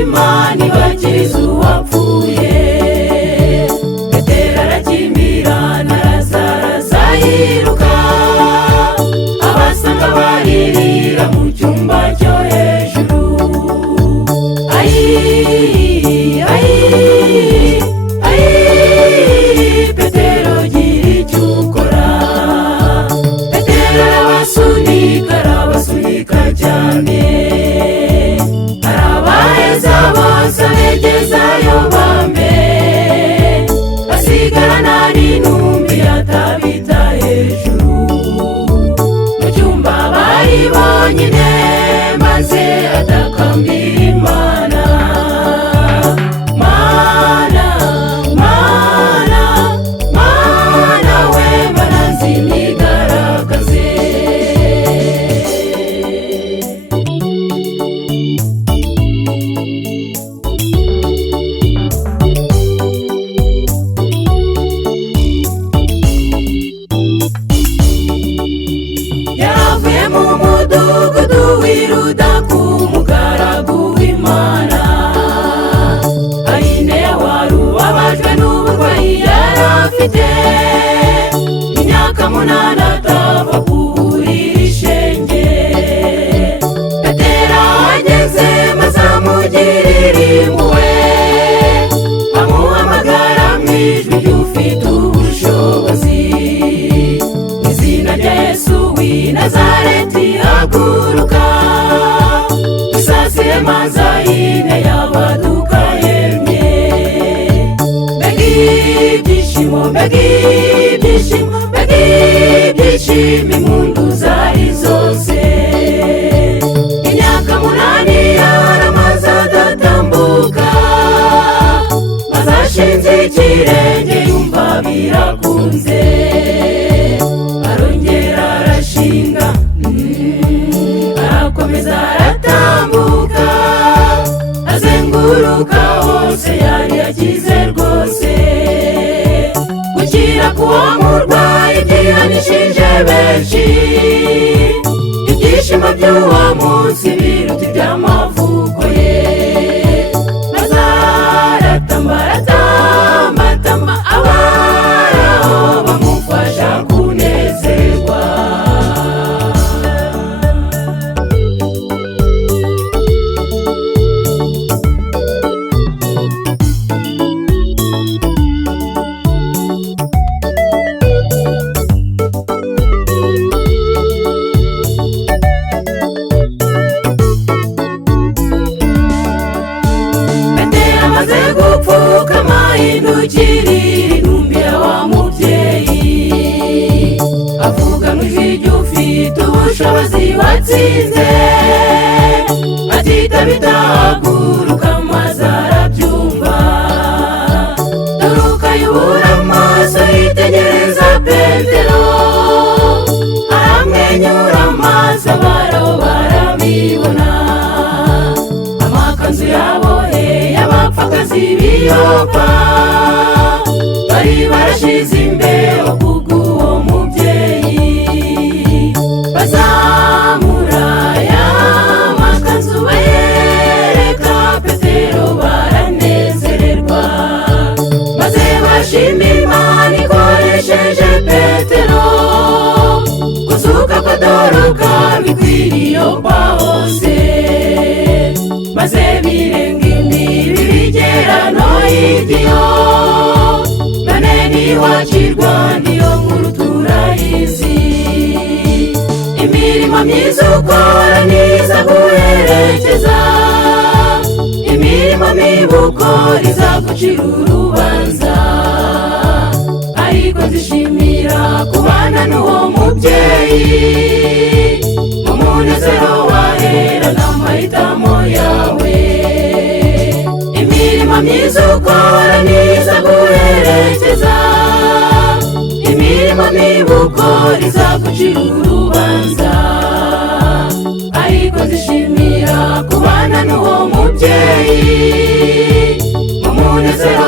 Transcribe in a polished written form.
Imana ibakiriza uwapfuye. Petero arakimbira na Lazaro yiruka, abasanga baririra mu cyumba cyo hejuru. Petero gira icyo ukora. Petero arabasunika cyane, begezayo bambe, basigarana n'intumbi yatabita hejuru. Mu cyumba bari bonyine, maze atakambira Imana. Mana, Mana, Mana we, Mana nzinigaragaze. Imyaka munani atava kuburira ishenge. Petero ageze maze amugirira impuhwe, amuhamagara mu ijwi ry'ufite ubushobozi. Mu izina rya Yesu w'i Nazareti haguruka, usasire manza yine y'abaduka yemye. Ibyishimo, impundu zari zose. Imyaka munani yaramaze adatambuka, maze ashinze ikirenge yumva birakunze. Arongera arashinga, arakomeza aratambuka, azenguruka hose yari yakize rwose. Gukira k'uwo murwayi byihanishije benshi, ibyishimo by'uwo munsi biruta iby'amavuko ye. Maze aratamba, abari aho bamufasha kunezerwa. Indukirira intumbira wa mubyeyi, avuga mu ijwi ry'ufite ubushobozi watsinze. Atita bitahaguruka maze arabyumva. Doruka yubura amaso yitegereza Petero, aramwenyura maze abaraho barabibona. Amakanzu yabohe y'abapfakazi b'iyopa, bari barashize imbeho kubw'uwo mubyeyi. Bazamura ya makanzu bereka Petero, baranezererwa, maze bashima Imana ikoresheje Petero. Kuzuka kwa Doruka bikwiriye Yopa hose, maze birenga imbibi bigera no hirya. None niwakirwa niyo nkuru turayizi. Imirimo myiza ukora niza guherekeza, imirimo mibi ukora izagucira urubanza. Ariko nzishimira kubana n'uwo mu munezero wahera n'amahitamo yawe. Imirimo myiza ukora niza guherekeza, imirimo mibi ukora izagucira urubanza, ariko zishimira kubana n'uwo mubyeyi mu munezero